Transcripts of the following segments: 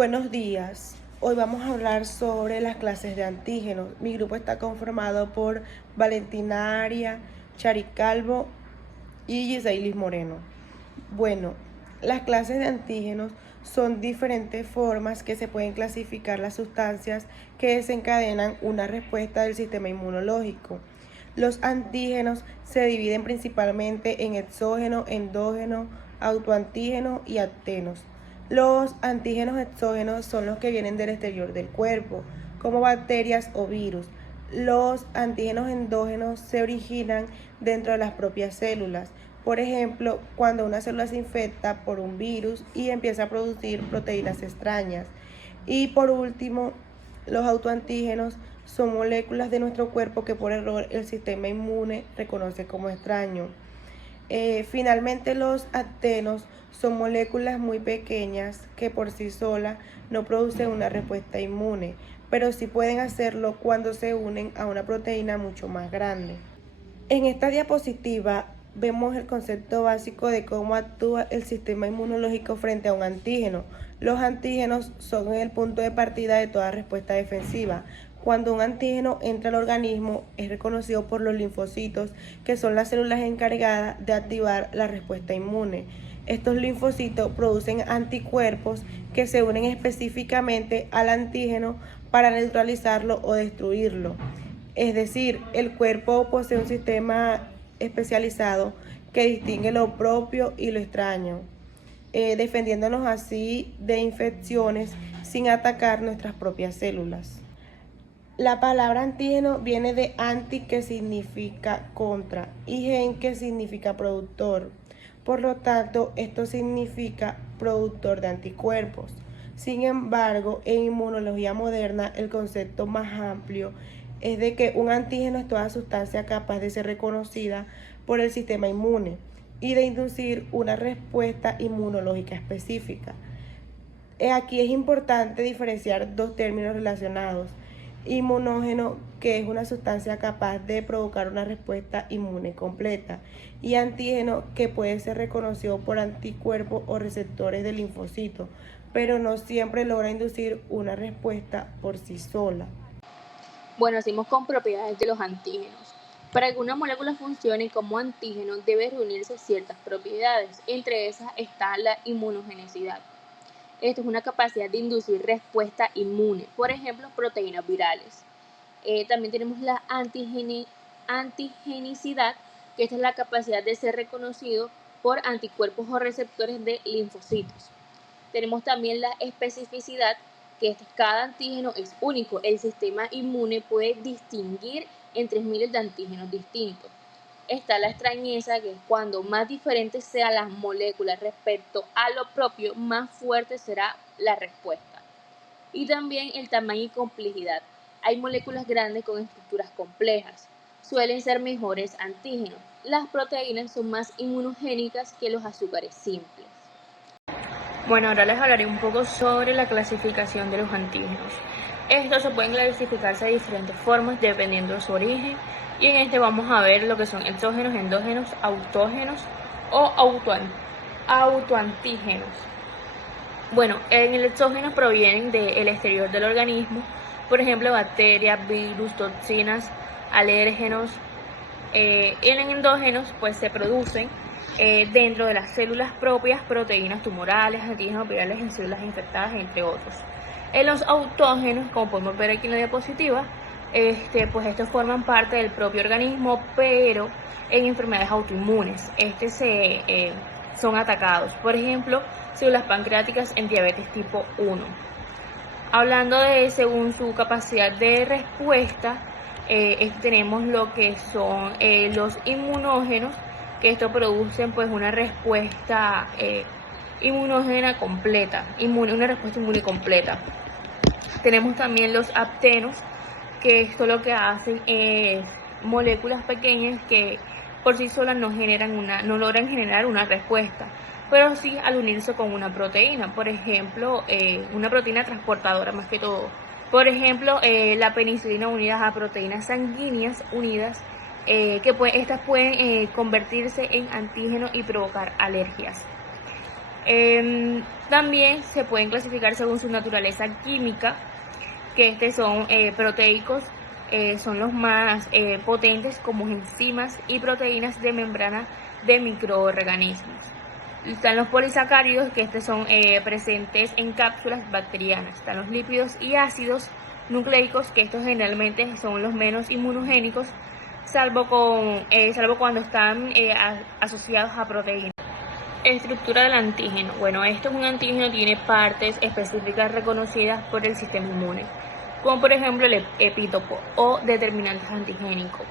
Buenos días. Hoy vamos a hablar sobre las clases de antígenos. Mi grupo está conformado por Valentina Aria, Chari Calvo y Gisailis Moreno. Bueno, las clases de antígenos son diferentes formas que se pueden clasificar las sustancias que desencadenan una respuesta del sistema inmunológico. Los antígenos se dividen principalmente en exógeno, endógeno, autoantígeno y actenos. Los antígenos exógenos son los que vienen del exterior del cuerpo, como bacterias o virus. Los antígenos endógenos se originan dentro de las propias células. Por ejemplo, cuando una célula se infecta por un virus y empieza a producir proteínas extrañas. Y por último, los autoantígenos son moléculas de nuestro cuerpo que por error el sistema inmune reconoce como extraño. Finalmente, los actenos son moléculas muy pequeñas que por sí solas no producen una respuesta inmune, pero sí pueden hacerlo cuando se unen a una proteína mucho más grande. En esta diapositiva vemos el concepto básico de cómo actúa el sistema inmunológico frente a un antígeno. Los antígenos son el punto de partida de toda respuesta defensiva. Cuando un antígeno entra al organismo, es reconocido por los linfocitos, que son las células encargadas de activar la respuesta inmune. Estos linfocitos producen anticuerpos que se unen específicamente al antígeno para neutralizarlo o destruirlo. Es decir, el cuerpo posee un sistema especializado que distingue lo propio y lo extraño, defendiéndonos así de infecciones sin atacar nuestras propias células. La palabra antígeno viene de anti, que significa contra, y gen, que significa productor. Por lo tanto, esto significa productor de anticuerpos. Sin embargo, en inmunología moderna, el concepto más amplio es de que un antígeno es toda sustancia capaz de ser reconocida por el sistema inmune y de inducir una respuesta inmunológica específica. Aquí es importante diferenciar dos términos relacionados: inmunógeno, que es una sustancia capaz de provocar una respuesta inmune completa, y antígeno, que puede ser reconocido por anticuerpos o receptores de linfocitos, pero no siempre logra inducir una respuesta por sí sola. Bueno, seguimos con propiedades de los antígenos. Para que una molécula funcione como antígeno debe reunirse ciertas propiedades. Entre esas está la inmunogenicidad. Esto es una capacidad de inducir respuesta inmune, por ejemplo, proteínas virales. También tenemos la antigenicidad, que esta es la capacidad de ser reconocido por anticuerpos o receptores de linfocitos. Tenemos también la especificidad, que cada antígeno es único. El sistema inmune puede distinguir entre miles de antígenos distintos. Está la extrañeza, que es cuando más diferentes sean las moléculas respecto a lo propio, más fuerte será la respuesta. Y también el tamaño y complejidad. Hay moléculas grandes con estructuras complejas. Suelen ser mejores antígenos. Las proteínas son más inmunogénicas que los azúcares simples. Bueno, ahora les hablaré un poco sobre la clasificación de los antígenos. Estos se pueden clasificarse de diferentes formas dependiendo de su origen, y en este vamos a ver lo que son exógenos, endógenos, autógenos o autoantígenos. Bueno, en el exógeno provienen del exterior del organismo, por ejemplo, bacterias, virus, toxinas, alérgenos. En endógenos pues se producen dentro de las células propias proteínas tumorales, antígenos virales en células infectadas, entre otros. En los autógenos, como podemos ver aquí en la diapositiva, pues estos forman parte del propio organismo, pero en enfermedades autoinmunes. Son atacados, por ejemplo, células pancreáticas en diabetes tipo 1. Hablando de según su capacidad de respuesta, tenemos lo que son los inmunógenos, que esto producen pues una respuesta inmunógena completa, una respuesta inmune completa. Tenemos también los actenos, que esto lo que hacen es moléculas pequeñas que por sí solas no logran generar una respuesta, pero sí al unirse con una proteína, por ejemplo, una proteína transportadora más que todo. Por ejemplo, la penicilina unida a proteínas sanguíneas unidas, estas pueden convertirse en antígenos y provocar alergias. También se pueden clasificar según su naturaleza química, que son proteicos, son los más potentes, como enzimas y proteínas de membrana de microorganismos. Están los polisacáridos, que son presentes en cápsulas bacterianas. Están los lípidos y ácidos nucleicos, que estos generalmente son los menos inmunogénicos, salvo cuando están asociados a proteínas. Estructura del antígeno. Bueno, un antígeno tiene partes específicas reconocidas por el sistema inmune, como por ejemplo el epítopo o determinantes antigénicos.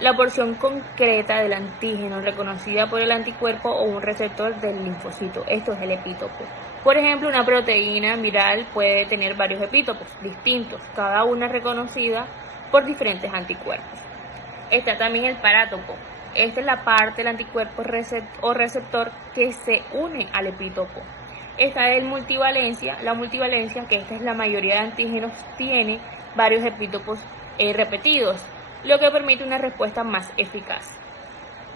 La porción concreta del antígeno reconocida por el anticuerpo o un receptor del linfocito. Esto es el epítopo. Por ejemplo, una proteína viral puede tener varios epítopos distintos, cada una reconocida por diferentes anticuerpos. Está también el parátopo. Esta es la parte del anticuerpo o receptor que se une al epítopo. Está el multivalencia. La multivalencia, que esta es la mayoría de antígenos, tiene varios epítopos repetidos, lo que permite una respuesta más eficaz.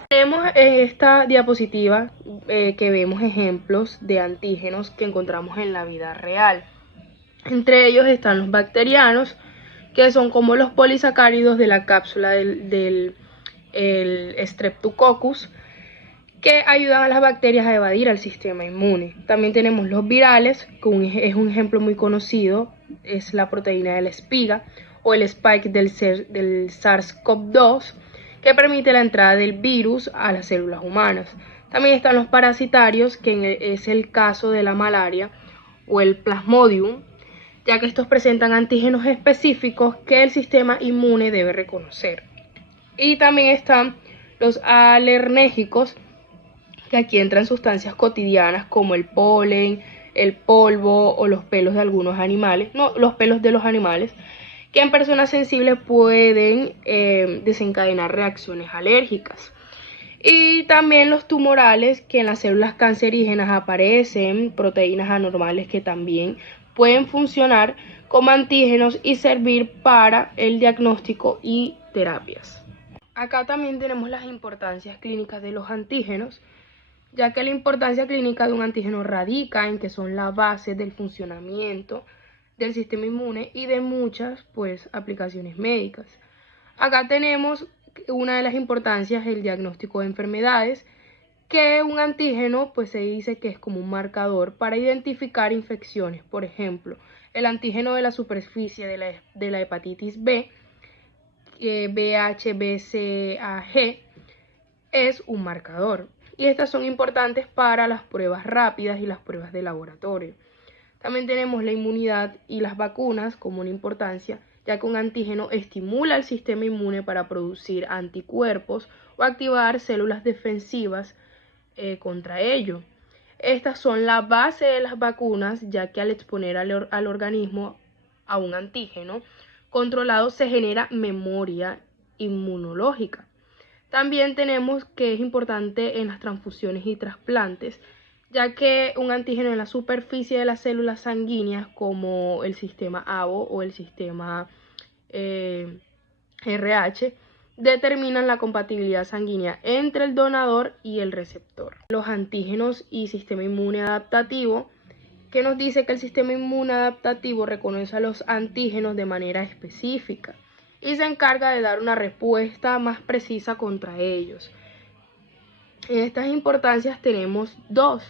Tenemos en esta diapositiva que vemos ejemplos de antígenos que encontramos en la vida real. Entre ellos están los bacterianos, que son como los polisacáridos de la cápsula del Streptococcus, que ayudan a las bacterias a evadir al sistema inmune. También tenemos los virales, que es un ejemplo muy conocido, es la proteína de la espiga o el spike del SARS-CoV-2, que permite la entrada del virus a las células humanas. También están los parasitarios, que es el caso de la malaria o el Plasmodium, ya que estos presentan antígenos específicos que el sistema inmune debe reconocer. Y también están los alergénicos, que aquí entran sustancias cotidianas como el polen, el polvo o los pelos de algunos animales, los pelos de los animales, que en personas sensibles pueden desencadenar reacciones alérgicas. Y también los tumorales, que en las células cancerígenas aparecen proteínas anormales que también pueden funcionar como antígenos y servir para el diagnóstico y terapias. Acá también tenemos las importancias clínicas de los antígenos, ya que la importancia clínica de un antígeno radica en que son la base del funcionamiento del sistema inmune y de muchas aplicaciones médicas. Acá tenemos una de las importancias, el diagnóstico de enfermedades, que un antígeno se dice que es como un marcador para identificar infecciones. Por ejemplo, el antígeno de la superficie de la hepatitis B, BHBCAG, es un marcador. Y estas son importantes para las pruebas rápidas y las pruebas de laboratorio. También tenemos la inmunidad y las vacunas como una importancia, ya que un antígeno estimula el sistema inmune para producir anticuerpos o activar células defensivas contra ello. Estas son la base de las vacunas, ya que al exponer al organismo a un antígeno controlado se genera memoria inmunológica. También tenemos que es importante en las transfusiones y trasplantes, ya que un antígeno en la superficie de las células sanguíneas, como el sistema ABO o el sistema RH, determinan la compatibilidad sanguínea entre el donador y el receptor. Los antígenos y sistema inmune adaptativo, que nos dice que el sistema inmune adaptativo reconoce a los antígenos de manera específica y se encarga de dar una respuesta más precisa contra ellos. En estas importancias tenemos dos: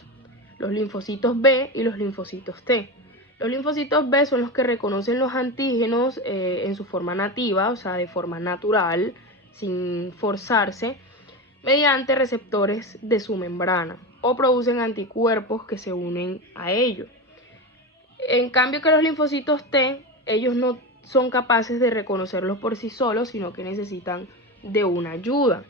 los linfocitos B y los linfocitos T. Los linfocitos B son los que reconocen los antígenos en su forma nativa, o sea, de forma natural, sin forzarse, mediante receptores de su membrana, o producen anticuerpos que se unen a ellos. En cambio que los linfocitos T, ellos no son capaces de reconocerlos por sí solos, sino que necesitan de una ayuda.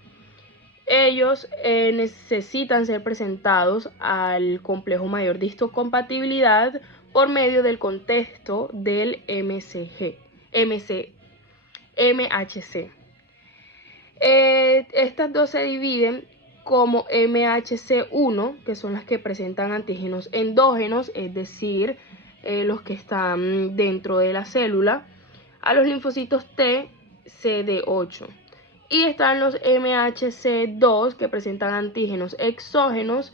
Ellos necesitan ser presentados al complejo mayor de histocompatibilidad por medio del contexto del MHC. Estas dos se dividen como MHC1, que son las que presentan antígenos endógenos, es decir, los que están dentro de la célula, a los linfocitos T, CD8. Y están los MHC2, que presentan antígenos exógenos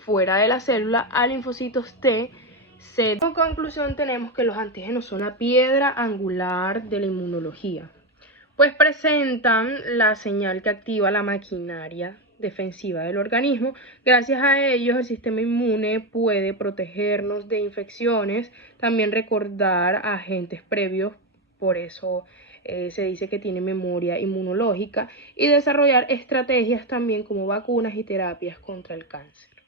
fuera de la célula a linfocitos T, C. Como conclusión tenemos que los antígenos son la piedra angular de la inmunología, pues presentan la señal que activa la maquinaria defensiva del organismo. Gracias a ellos el sistema inmune puede protegernos de infecciones, también recordar agentes previos, por eso se dice que tiene memoria inmunológica, y desarrollar estrategias también como vacunas y terapias contra el cáncer.